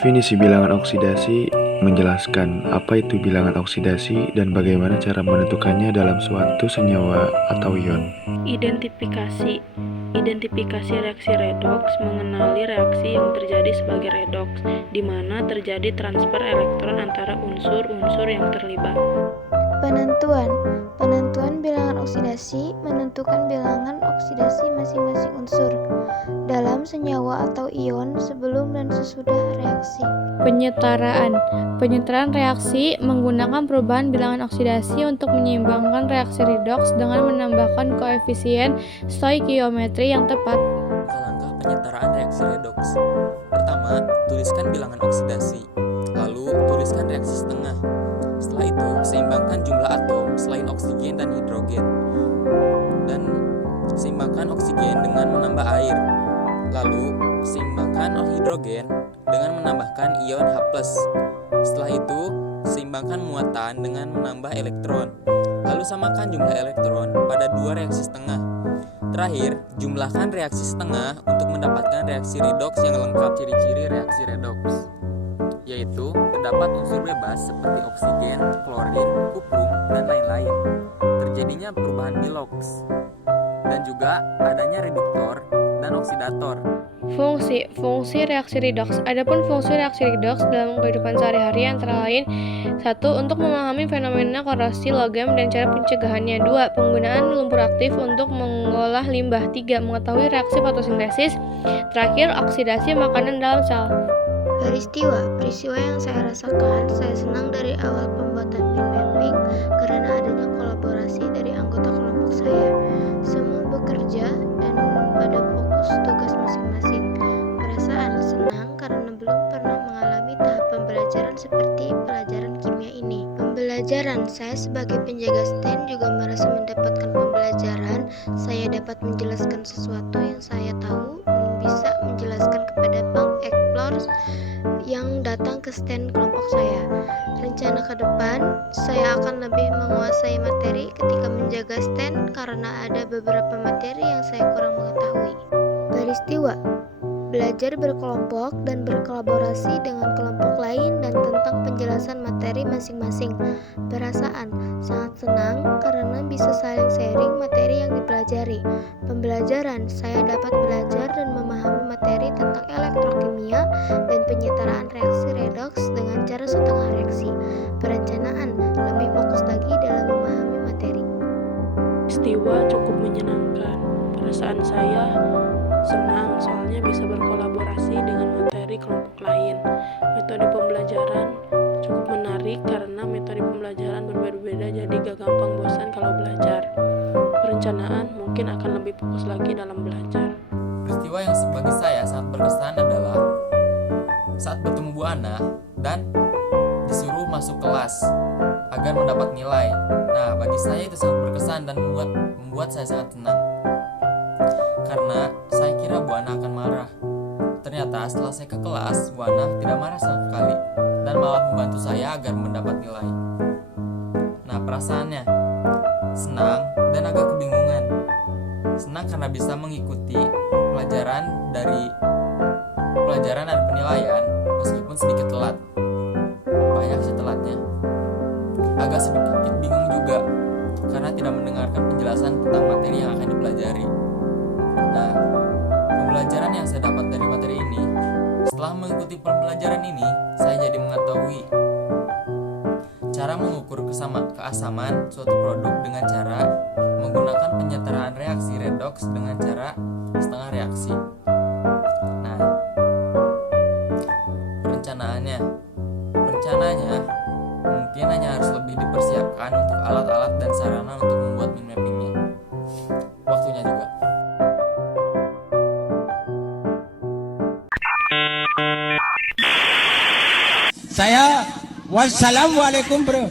Definisi bilangan oksidasi menjelaskan apa itu bilangan oksidasi dan bagaimana cara menentukannya dalam suatu senyawa atau ion. Identifikasi reaksi redoks mengenali reaksi yang terjadi sebagai redoks, di mana terjadi transfer elektron antara unsur-unsur yang terlibat. Penentuan bilangan oksidasi menentukan bilangan oksidasi masing-masing unsur dalam senyawa atau ion sebelum dan sesudah reaksi. Penyetaraan reaksi menggunakan perubahan bilangan oksidasi untuk menyeimbangkan reaksi redoks dengan menambahkan koefisien stoikiometri yang tepat. Langkah penyetaraan reaksi redoks. Pertama, tuliskan bilangan oksidasi. Lalu, tuliskan reaksi setengah. Setelah itu, seimbangkan jumlah atom selain oksigen dan hidrogen. Dan seimbangkan oksigen dengan menambah air. Lalu, seimbangkan hidrogen dengan menambahkan ion H+. Setelah itu, seimbangkan muatan dengan menambah elektron. Lalu samakan jumlah elektron pada dua reaksi setengah. Terakhir, jumlahkan reaksi setengah untuk mendapatkan reaksi redoks yang lengkap. Ciri-ciri reaksi redoks yaitu terdapat unsur bebas seperti oksigen, klorin, kuprum, dan lain-lain. Terjadinya perubahan biloks dan juga adanya reduktor dan oksidator. Fungsi reaksi redoks. Adapun fungsi reaksi redoks dalam kehidupan sehari-hari antara lain: 1. Untuk memahami fenomena korrosi logam dan cara pencegahannya. 2. Penggunaan lumpur aktif untuk mengolah limbah. 3. Mengetahui reaksi fotosintesis. Terakhir, oksidasi makanan dalam sel. Peristiwa yang saya rasakan, saya senang dari awal pembuatan mind mapping karena adanya kolaborasi dari anggota kelompok saya. Semua bekerja dan pada fokus tugas masing-masing. Perasaan senang karena belum pernah mengalami tahap pembelajaran seperti pelajaran kimia ini. Pembelajaran saya sebagai penjaga stand juga merasa mendapatkan pembelajaran. Saya dapat menjelaskan sesuatu yang saya tahu dan bisa menjelaskan kepada peng-explorers yang datang ke stand kelompok saya. Rencana ke depan, saya akan lebih menguasai materi ketika menjaga stand karena ada beberapa materi yang saya kurang mengetahui. Peristiwa belajar berkelompok dan berkolaborasi dengan kelompok lain dan tentang penjelasan materi masing-masing. Perasaan sangat senang karena bisa saling sharing materi yang dipelajari. Pembelajaran, saya dapat belajar dan memahami materi tentang elektrokimia dan penyetaraan reaksi redoks dengan cara setengah reaksi. Perencanaan, lebih fokus lagi dalam memahami materi. Peristiwa cukup menyenangkan. Perasaan saya senang soalnya bisa berkolaborasi dengan materi kelompok lain. Metode pembelajaran cukup menarik karena metode pembelajaran berbeda-beda, jadi gak gampang bosan kalau belajar. Perencanaan mungkin akan lebih fokus lagi dalam belajar. Peristiwa yang bagi saya sangat berkesan adalah saat bertemu Bu Ana dan disuruh masuk kelas agar mendapat nilai. Nah, bagi saya itu sangat berkesan dan membuat saya sangat senang. Karena saya kira Bu Ana akan marah. Ternyata setelah saya ke kelas, Bu Ana tidak marah sama sekali dan malah membantu saya agar mendapat nilai. Nah, perasaannya senang dan agak kebingungan. Senang karena bisa mengikuti pelajaran dan penilaian meskipun sedikit telat. Banyak sih telatnya. Agak sedikit bingung juga karena tidak mendengarkan penjelasan tentang materi yang akan dipelajari. Nah, pembelajaran yang saya dapat dari materi ini, setelah mengikuti pembelajaran ini, saya jadi mengetahui cara mengukur keasaman suatu produk dengan cara menggunakan penyetaraan reaksi redoks dengan cara setengah reaksi. Nah, rencananya mungkin hanya harus lebih dipersiapkan untuk alat-alat dan sarana untuk membuat mind mappingnya. Waktunya juga. Wassalamualaikum bro.